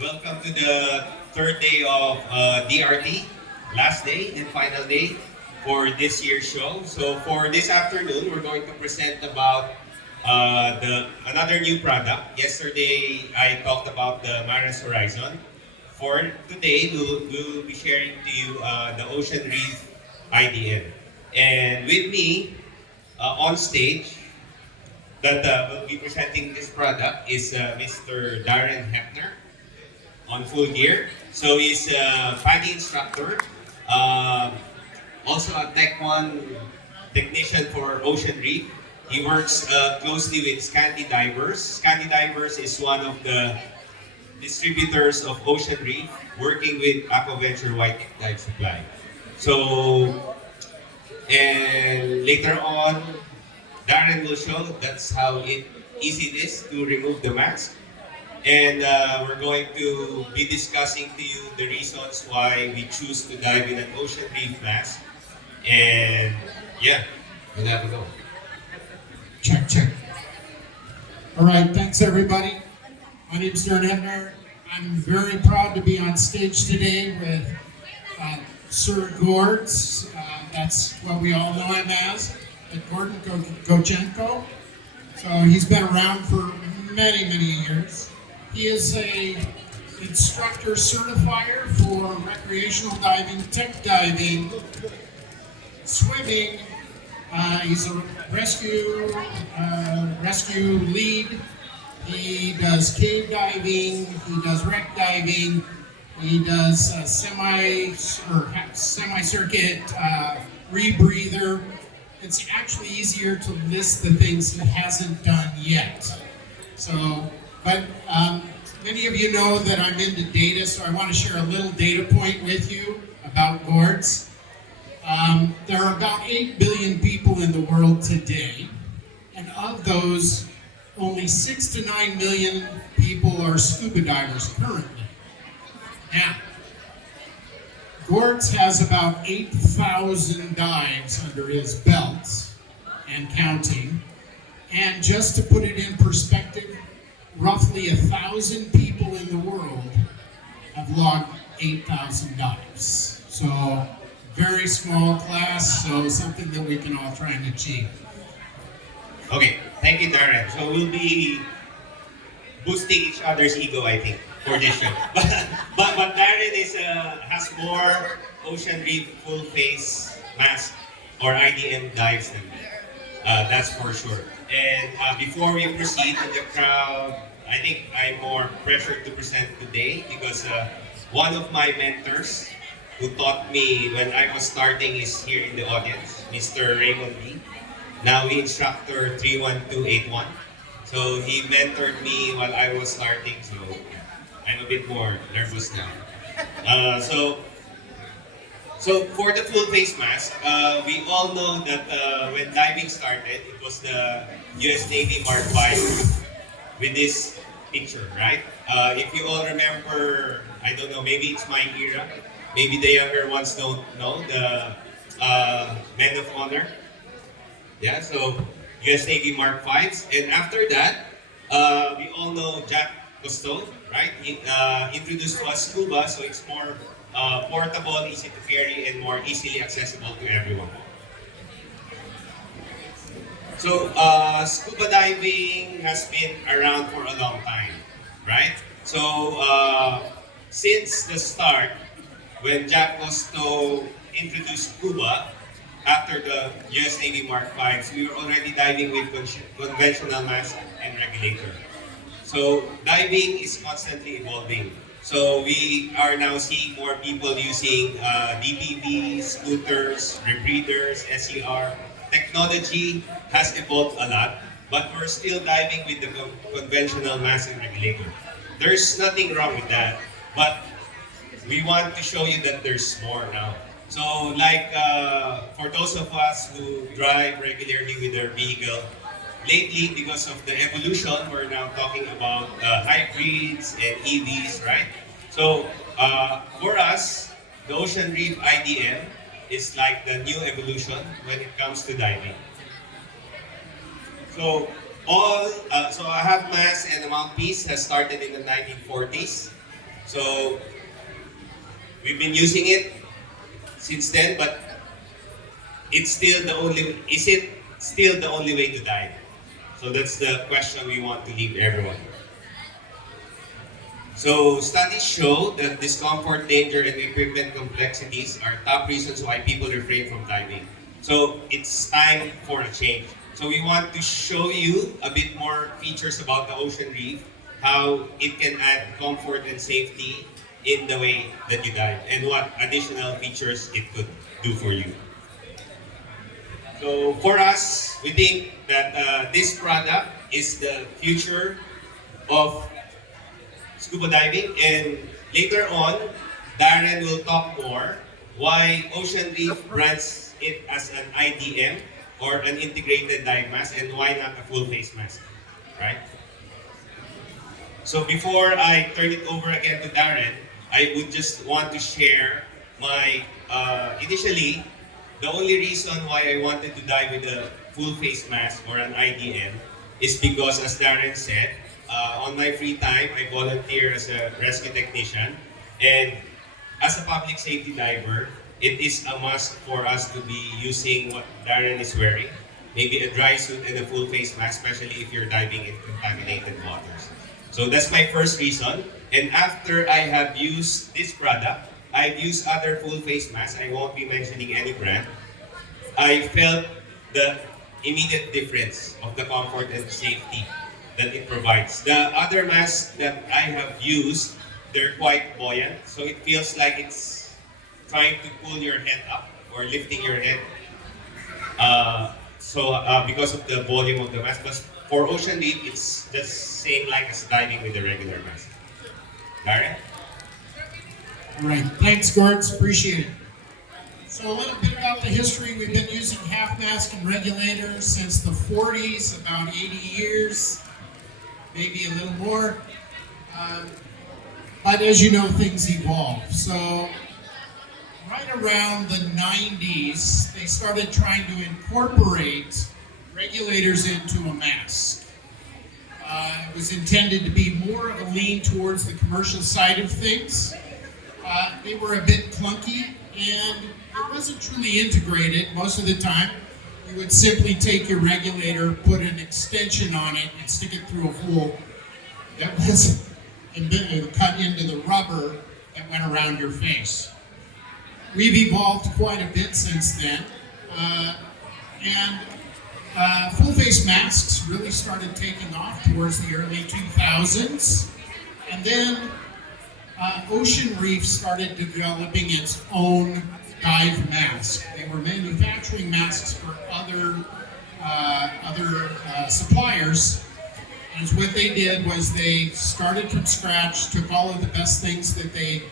Welcome to the third day of DRT, last day and final day for this year's show. So for this afternoon, we're going to present about the another new product. Yesterday, I talked about the Maris Horizon. For today, we'll be sharing to you the Ocean Reef IDM. And with me on stage, that will be presenting this product is Mr. Darren Hepner on full gear. So he's a PADI instructor, um, also a Tech One technician for Ocean Reef. He works closely with Scandi Divers. Scandi Divers is one of the distributors of Ocean Reef, working with Aquaventure White Dive Supply. So, and later on, Darren will show that's how easy it is to remove the mask. And we're going to be discussing to you the reasons why we choose to dive in an Ocean Reef mask. And yeah, we'll have a go. Check, check. All right, thanks everybody. My name is Darren Hebner. I'm very proud to be on stage today with Sir Gords. That's what we all know him as, Gordon Gochenko. So he's been around for many, many years. He is a instructor certifier for recreational diving, tech diving, swimming. He's a rescue lead. He does cave diving. He does wreck diving. He does semi-circuit rebreather. It's actually easier to list the things he hasn't done yet. So, but many of you know that I'm into data, so I want to share a little data point with you about gourds. There are about 8 billion people in the world today, and of those, only 6 to 9 million people are scuba divers currently. Now, Gords has about 8,000 dives under his belt and counting. And just to put it in perspective, roughly 1,000 people in the world have logged 8,000 dives. So, very small class, so something that we can all try and achieve. Okay, thank you, Darren. So we'll be boosting each other's ego, I think, for this show. but Darren has more Ocean Reef full face mask or IDM dives than me. That's for sure. And before we proceed in the crowd, I think I'm more pressured to present today because one of my mentors who taught me when I was starting is here in the audience, Mr. Raymond Lee. Now he instructor 31281. So he mentored me while I was starting, so I'm a bit more nervous now. So for the full face mask, we all know that when diving started, it was the US Navy Mark V with this picture, right? If you all remember, I don't know, maybe it's my era, maybe the younger ones don't know, the Men of Honor. Yeah, so US Navy Mark V's. And after that, we all know Jack Cousteau, right? He introduced to us scuba, so it's more portable, easy to carry, and more easily accessible to everyone. So scuba diving has been around for a long time, right? So since the start, when Jack Cousteau introduced scuba, after the US Navy Mark V's, we were already diving with conventional mask and regulator. So diving is constantly evolving. So we are now seeing more people using DPVs, scooters, rebreathers, SER. Technology has evolved a lot, but we're still diving with the conventional mask and regulator. There's nothing wrong with that, but we want to show you that there's more now. So like for those of us who drive regularly with our vehicle, lately because of the evolution, we're now talking about hybrids and EVs, right? So for us, the Ocean Reef IDM is like the new evolution when it comes to diving. So I have mass and the mouthpiece has started in the 1940s. So we've been using it since then, but is it still the only way to dive? So that's the question we want to leave everyone. So studies show that discomfort, danger, and equipment complexities are top reasons why people refrain from diving. So it's time for a change. So we want to show you a bit more features about the ocean reef, how it can add comfort and safety in the way that you dive, and what additional features it could do for you. So for us, we think that this product is the future of scuba diving, and later on, Darren will talk more why Ocean Reef brands it as an IDM or an integrated dive mask, and why not a full face mask, right? So before I turn it over again to Darren, I would just want to share my, initially, the only reason why I wanted to dive with a full face mask or an IDM is because, as Darren said, on my free time, I volunteer as a rescue technician, and as a public safety diver, it is a must for us to be using what Darren is wearing, maybe a dry suit and a full face mask, especially if you're diving in contaminated waters. So that's my first reason. And after I have used this product, I've used other full face masks. I won't be mentioning any brand. I felt the immediate difference of the comfort and safety that it provides. The other masks that I have used, they're quite buoyant, so it feels like it's trying to pull your head up or lifting your head. Because of the volume of the mask, but for Ocean Reef, it's just same like as diving with the regular mask. Darren? All right, thanks, Gordon. Appreciate it. So a little bit about the history. We've been using half mask and regulators since the 40s, about 80 years, maybe a little more. But as you know, things evolve. So right around the 90s, they started trying to incorporate regulators into a mask. It was intended to be more of a lean towards the commercial side of things. They were a bit clunky, and it wasn't truly integrated. Most of the time, you would simply take your regulator, put an extension on it, and stick it through a hole that was cut into the rubber that went around your face. We've evolved quite a bit since then, and full face masks really started taking off towards the early 2000s, and then Ocean Reef started developing its own dive mask. They were manufacturing masks for other suppliers, and what they did was they started from scratch, took all of the best things that they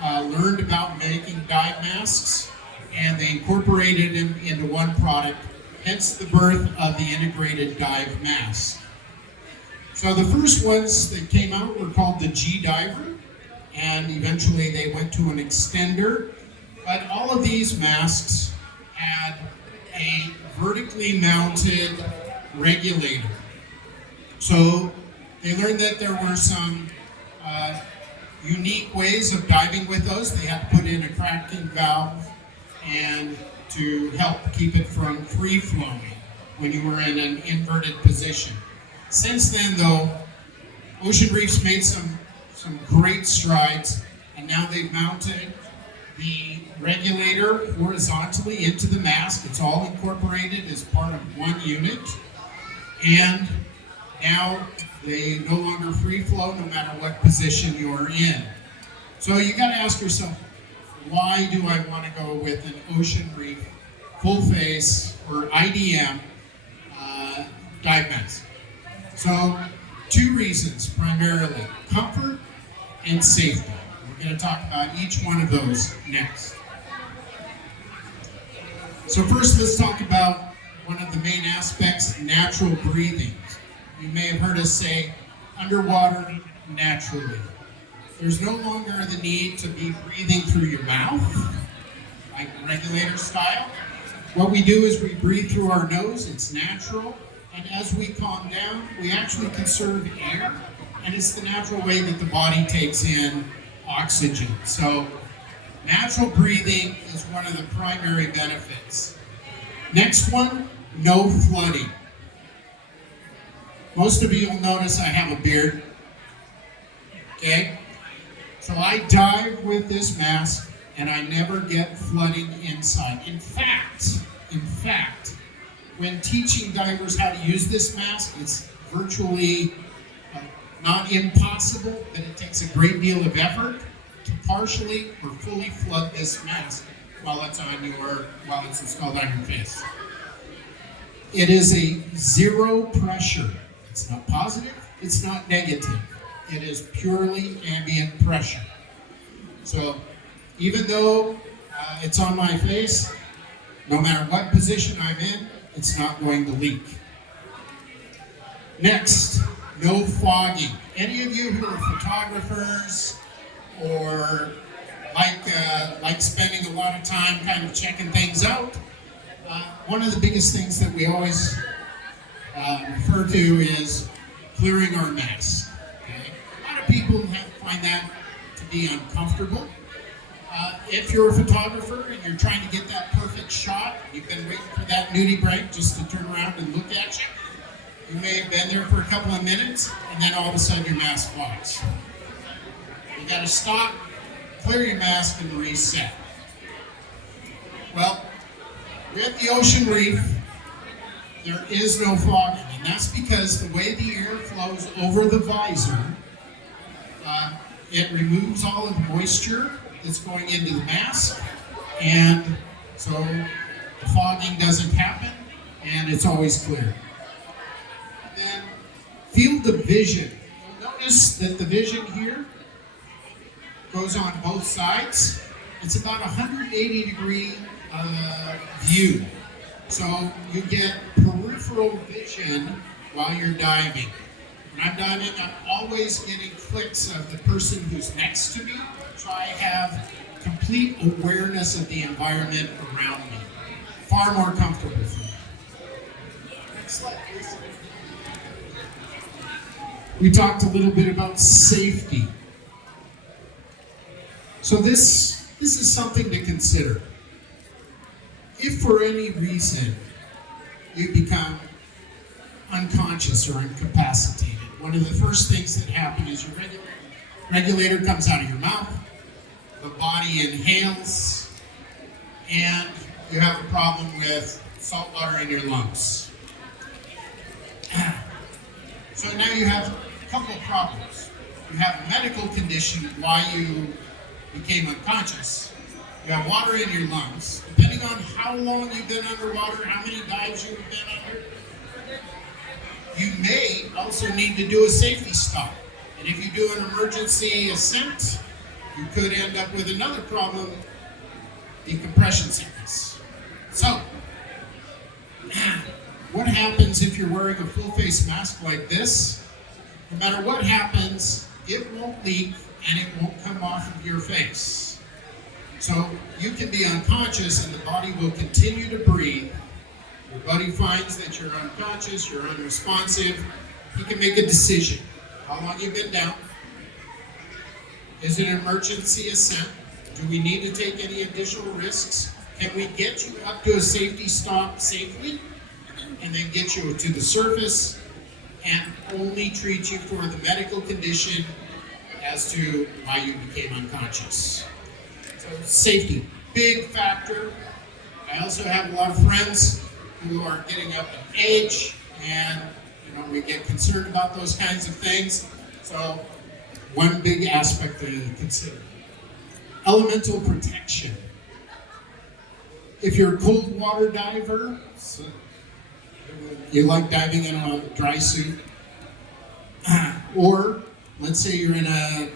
learned about making dive masks, and they incorporated them into one product, hence the birth of the integrated dive mask. So the first ones that came out were called the G-Diver, and eventually they went to an extender. But all of these masks had a vertically mounted regulator. So they learned that there were some unique ways of diving with those. They had to put in a cracking valve and to help keep it from free flowing when you were in an inverted position. Since then, though, Ocean Reef's made some great strides, and now they've mounted the regulator horizontally into the mask. It's all incorporated as part of one unit, and now they no longer free flow no matter what position you're in. So you got to ask yourself, why do I want to go with an Ocean Reef full face or IDM dive mask? So two reasons primarily: comfort and safety. We're going to talk about each one of those next. So first, let's talk about one of the main aspects: natural breathing. You may have heard us say underwater naturally. There's no longer the need to be breathing through your mouth, like regulator style. What we do is we breathe through our nose. It's natural. And as we calm down, we actually conserve air. And it's the natural way that the body takes in oxygen. So natural breathing is one of the primary benefits. Next one, no flooding. Most of you will notice I have a beard. Okay? So I dive with this mask and I never get flooding inside. In fact, when teaching divers how to use this mask, it's virtually not impossible, but it takes a great deal of effort to partially or fully flood this mask while it's installed on your face. It is a zero pressure. It's not positive, it's not negative. It is purely ambient pressure. So even though it's on my face, no matter what position I'm in, it's not going to leak. Next, no fogging. Any of you who are photographers or like spending a lot of time kind of checking things out, one of the biggest things that we always refer to is clearing our mess. Okay? A lot of people find that to be uncomfortable. If you're a photographer and you're trying to get that perfect shot, you've been waiting for that nudie break just to turn around and look at you. You may have been there for a couple of minutes, and then all of a sudden your mask fogs. You got to stop, clear your mask, and reset. Well, with the ocean reef, there is no fogging, and that's because the way the air flows over the visor, it removes all of the moisture that's going into the mask, and so the fogging doesn't happen, and it's always clear. And then field of vision. You'll notice that the vision here goes on both sides. It's about 180-degree view. So you get peripheral vision while you're diving. When I'm diving, I'm always getting clicks of the person who's next to me, so I have complete awareness of the environment around me. Far more comfortable for me. Next slide, please. We talked a little bit about safety. So this is something to consider. If for any reason you become unconscious or incapacitated, one of the first things that happen is your regulator comes out of your mouth, the body inhales, and you have a problem with salt water in your lungs. So now you have a couple of problems. You have a medical condition why you became unconscious. You have water in your lungs. Depending on how long you've been underwater, how many dives you have been under, you may also need to do a safety stop. And if you do an emergency ascent, you could end up with another problem, decompression sickness. So, what happens if you're wearing a full face mask like this? No matter what happens, it won't leak and it won't come off of your face. So you can be unconscious and the body will continue to breathe. Your body finds that you're unconscious, you're unresponsive. He can make a decision. How long you've been down? Is it an emergency ascent? Do we need to take any additional risks? Can we get you up to a safety stop safely and then get you to the surface and only treat you for the medical condition as to why you became unconscious? So safety, big factor. I also have a lot of friends who are getting up in age, and we get concerned about those kinds of things. So one big aspect to consider. Elemental protection. If you're a cold water diver, so you like diving in a dry suit, or let's say you're in a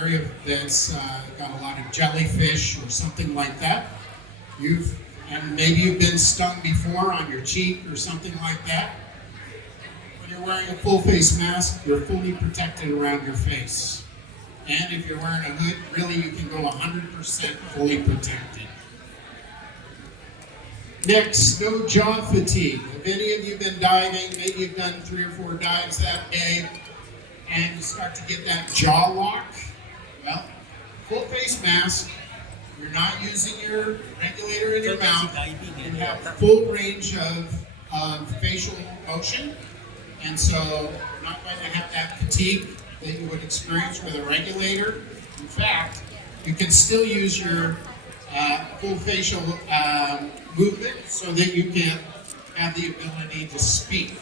area that's got a lot of jellyfish or something like that, and maybe you've been stung before on your cheek or something like that. When you're wearing a full face mask, you're fully protected around your face. And if you're wearing a hood, really you can go 100% fully protected. Next, no jaw fatigue. If any of you have been diving, maybe you've done 3 or 4 dives that day, and you start to get that jaw lock, Well, full face mask, you're not using your regulator in your mouth. You have full range of facial motion, and so you're not going to have that fatigue that you would experience with a regulator. In fact, you can still use your full facial movement so that you can have the ability to speak.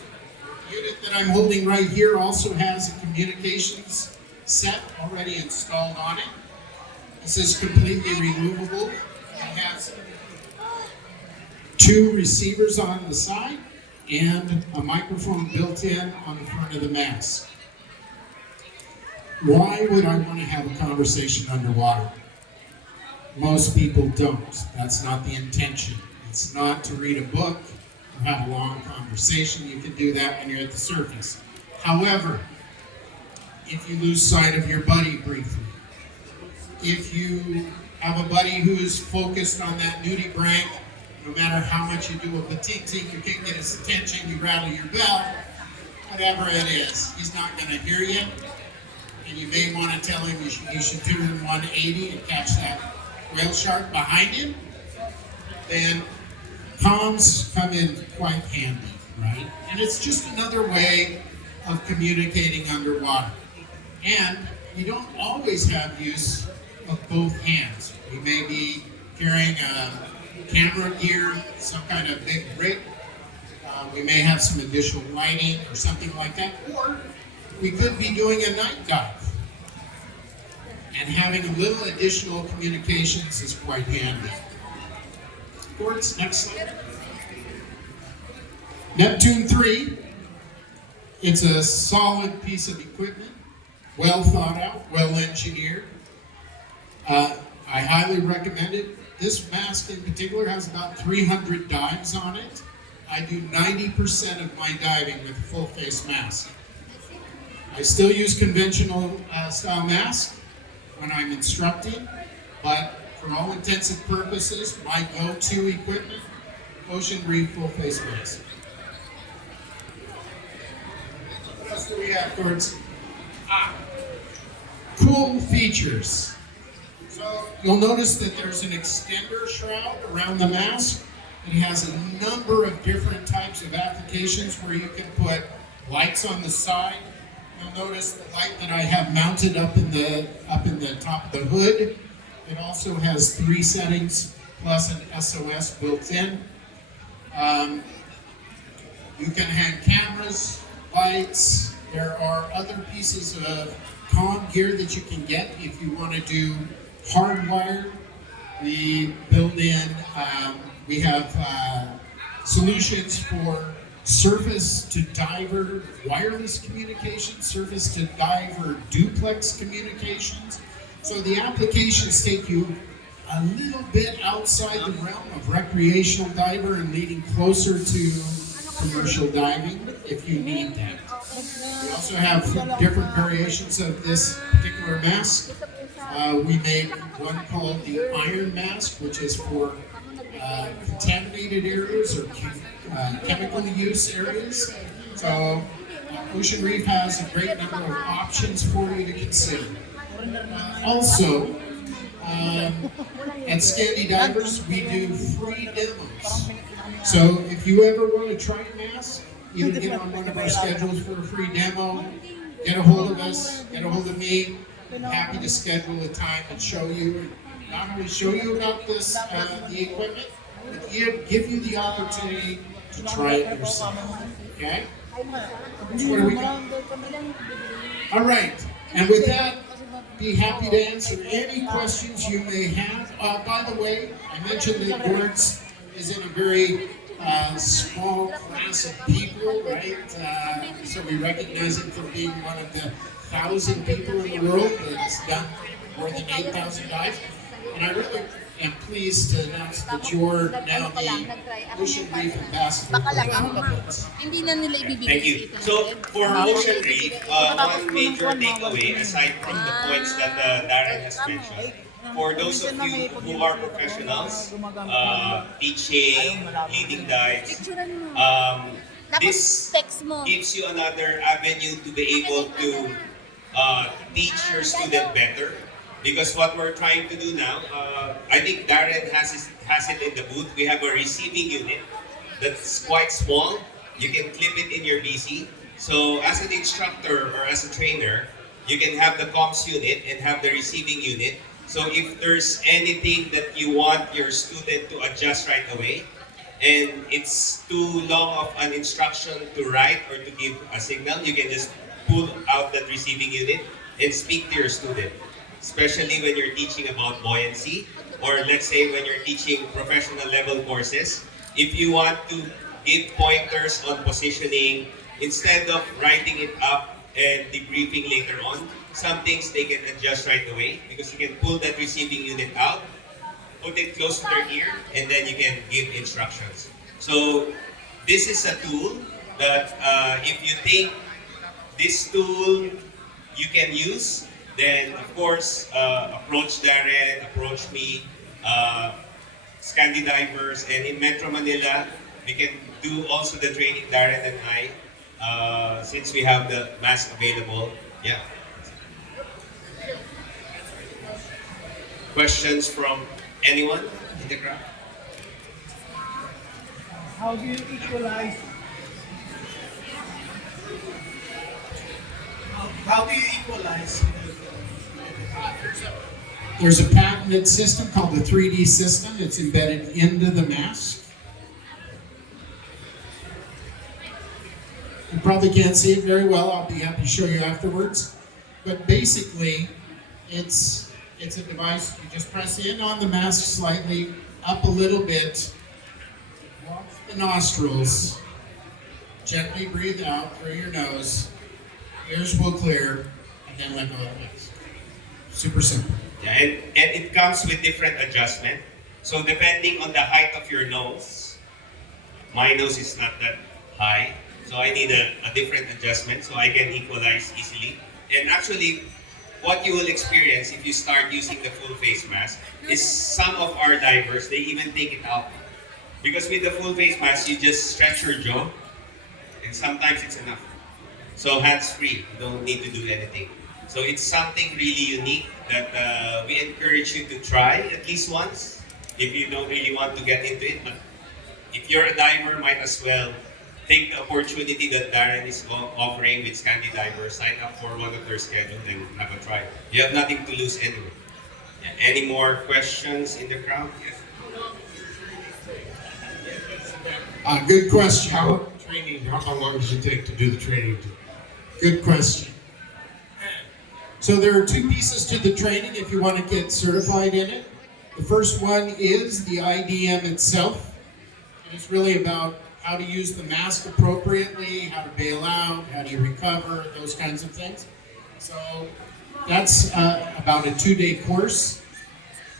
The unit that I'm holding right here also has a communications set already installed on it. This is completely removable. It has 2 receivers on the side and a microphone built in on the front of the mask. Why would I want to have a conversation underwater? Most people don't. That's not the intention. It's not to read a book or have a long conversation. You can do that when you're at the surface. However, if you lose sight of your buddy briefly, if you have a buddy who's focused on that nudie brand, no matter how much you do a pating, you can't get his attention, you rattle your bell, whatever it is, he's not going to hear you. And you may want to tell him you should turn 180 and catch that whale shark behind him. Then comms come in quite handy, right? And it's just another way of communicating underwater. And we don't always have use of both hands. We may be carrying a camera gear, some kind of big rig. We may have some additional lighting or something like that. Or we could be doing a night dive. And having a little additional communications is quite handy. Gord's next slide. Neptune 3. It's a solid piece of equipment, well thought out, well engineered. I highly recommend it. This mask in particular has about 300 dives on it. I do 90% of my diving with a full face mask. I still use conventional style mask when I'm instructing, but for all intents and purposes, my go-to equipment, Ocean Reef full face mask. What else do we have, Gordon? Cool features. So you'll notice that there's an extender shroud around the mask. It has a number of different types of applications where you can put lights on the side. You'll notice the light that I have mounted up in the top of the hood. It also has 3 settings plus an SOS built in. You can hang cameras, lights. There are other pieces of comm gear that you can get if you want to do hardwired. We build in, we have solutions for surface to diver wireless communication, surface to diver duplex communications. So the applications take you a little bit outside the realm of recreational diver and leading closer to commercial diving if you need that. We also have different variations of this particular mask. We made one called the Iron Mask, which is for contaminated areas or chemical use areas. So Ocean Reef has a great number of options for you to consider. Also, at Scandi Divers, we do free demos. So if you ever want to try a mask, either get on one of our schedules for a free demo, get a hold of us, get a hold of me. I'm happy to schedule a time and show you, not only show you about this, the equipment, but give you the opportunity to try it yourself. Okay? So what do we got? All right. And with that, be happy to answer any questions you may have. By the way, I mentioned that Gord's is in a very small class of people, right? So we recognize him for being one of the 1,000 people in the world that has done more than 8,000 dives. And I really am pleased to announce that you're now the Ocean Reef Ambassador. Thank you. So for Ocean Reef, one major takeaway, aside from the points that Darren has mentioned, for those of you who are professionals, teaching, leading dives, this gives you another avenue to be able to teach your student better. Because what we're trying to do now, I think Darren has it in the booth. We have a receiving unit that's quite small. You can clip it in your BC. So as an instructor or as a trainer, you can have the comms unit and have the receiving unit. So if there's anything that you want your student to adjust right away, and it's too long of an instruction to write or to give a signal, you can just pull out that receiving unit and speak to your student. Especially when you're teaching about buoyancy, or let's say when you're teaching professional level courses. If you want to give pointers on positioning, instead of writing it up and debriefing later on, some things they can adjust right away because you can pull that receiving unit out, put it close to their ear, and then you can give instructions. So this is a tool that if you think this tool you can use, then of course approach Darren, approach me, Scandi Divers, and in Metro Manila, we can do also the training, Darren and I, since we have the mask available. Yeah. Questions from anyone in the crowd? How do you equalize? How do you equalize? There's a patented system called the 3D system. It's embedded into the mask. You probably can't see it very well. I'll be happy to show you afterwards. But basically, it's a device. You just press in on the mask slightly, up a little bit, watch the nostrils, gently breathe out through your nose, ears will clear, and then let go of the mask. Super simple. Yeah, and it comes with different adjustment. So depending on the height of your nose, my nose is not that high, so I need a different adjustment so I can equalize easily. And actually, what you will experience if you start using the full face mask is some of our divers, they even take it out. Because with the full face mask, you just stretch your jaw, and sometimes it's enough. So hands-free, you don't need to do anything. So it's something really unique that we encourage you to try at least once if you don't really want to get into it. But if you're a diver, might as well take the opportunity that Darren is offering with Scandi Divers, sign up for one of their schedule and have a try. You have nothing to lose anyway. Yeah. Any more questions in the crowd? Yes. Good question. How long does it take to do the training? Good question. So there are two pieces to the training if you want to get certified in it. The first one is the IDM itself. And it's really about how to use the mask appropriately, how to bail out, how do you recover, those kinds of things. So that's about a 2-day course.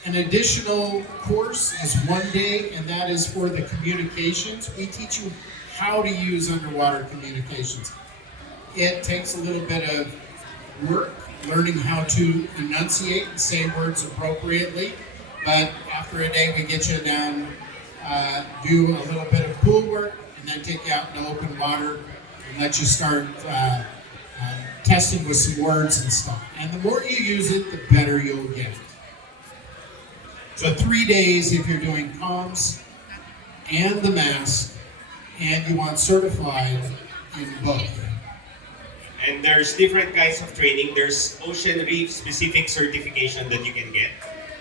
An additional course is 1 day, and that is for the communications. We teach you how to use underwater communications. It takes a little bit of work, learning how to enunciate and say words appropriately, but after a day we get you down, do a little bit of pool work, and then take you out into open water and let you start testing with some words and stuff. And the more you use it, the better you'll get. So 3 days if you're doing comms and the mask, and you want certified in both. And there's different kinds of training. There's Ocean Reef specific certification that you can get,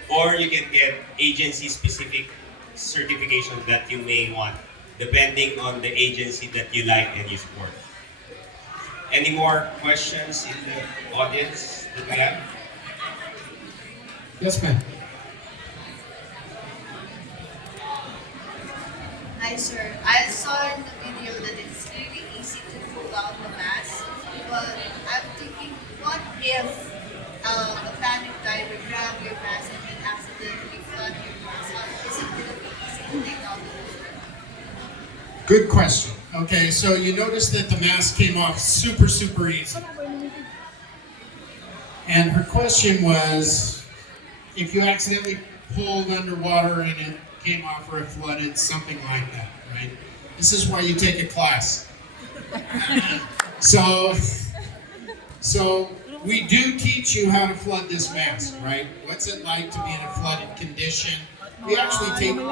or you can get agency specific certification that you may want, depending on the agency that you like and you support. Any more questions in the audience that we have? Yes, ma'am. Hi, sir. I saw in the video that it's really easy to pull out the mask, but I'm thinking, what if a panic diver grab your mask and then accidentally flood your mask? Is it really easy to take out the water? Good question. Okay, so you notice that the mask came off super easy. And her question was, if you accidentally pulled underwater and it came off or it flooded, something like that, right? This is why you take a class. So we do teach you how to flood this mask, right? What's it like to be in a flooded condition? We actually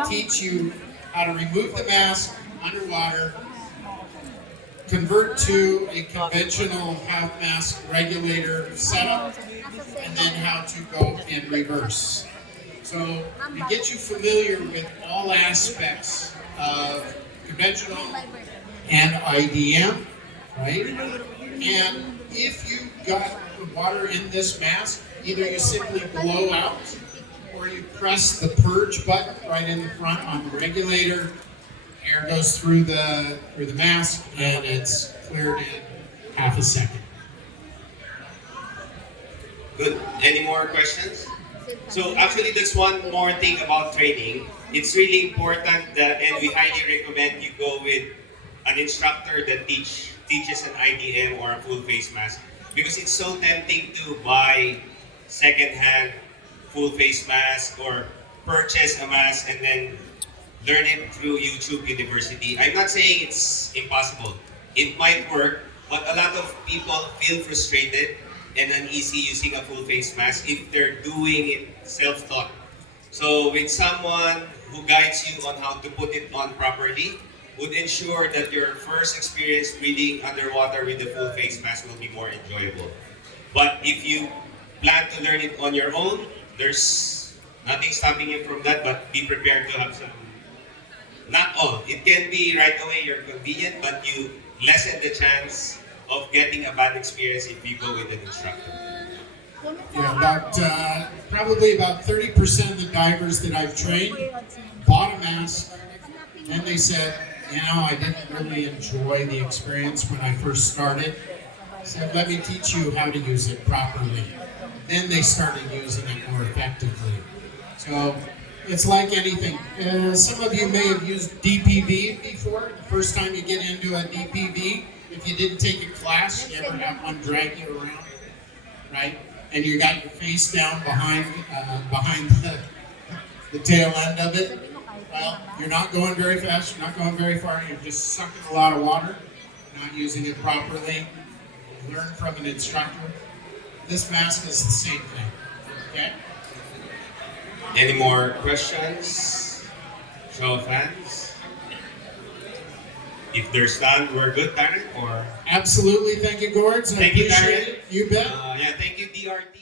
teach you how to remove the mask underwater, convert to a conventional half mask regulator setup, and then how to go in reverse. So we get you familiar with all aspects of conventional and IDM, right? And if you got the water in this mask, either you simply blow out or you press the purge button right in the front on the regulator. Air goes through the mask and it's cleared in half a second. Good. Any more questions? So actually, that's one more thing about training. It's really important that, and we highly recommend you go with an instructor that teaches an IDM or a full face mask, because it's so tempting to buy second-hand full face mask or purchase a mask and then learn it through YouTube University. I'm not saying it's impossible. It might work, but a lot of people feel frustrated and uneasy using a full face mask if they're doing it self-taught. So with someone who guides you on how to put it on properly would ensure that your first experience breathing underwater with the full face mask will be more enjoyable. But if you plan to learn it on your own, there's nothing stopping you from that, but be prepared to have some. Not all. It can be right away, you're convenient, but you lessen the chance of getting a bad experience if you go with an instructor. Yeah, probably about 30% of the divers that I've trained bought a mask, and they said, I didn't really enjoy the experience when I first started. I said, let me teach you how to use it properly. Then they started using it more effectively. So it's like anything. Some of you may have used DPV before. The first time you get into a DPV, if you didn't take a class, you ever have one drag you around, right? And you got your face down behind the tail end of it. Well, you're not going very fast, you're not going very far, you're just sucking a lot of water, not using it properly. Learn from an instructor. This mask is the same thing, okay? Any more questions? Show of hands. If there's none, we're good, Darren? Or Absolutely, thank you, Gords. I Thank you, appreciate Darren. it. You bet. yeah, thank you, DRT.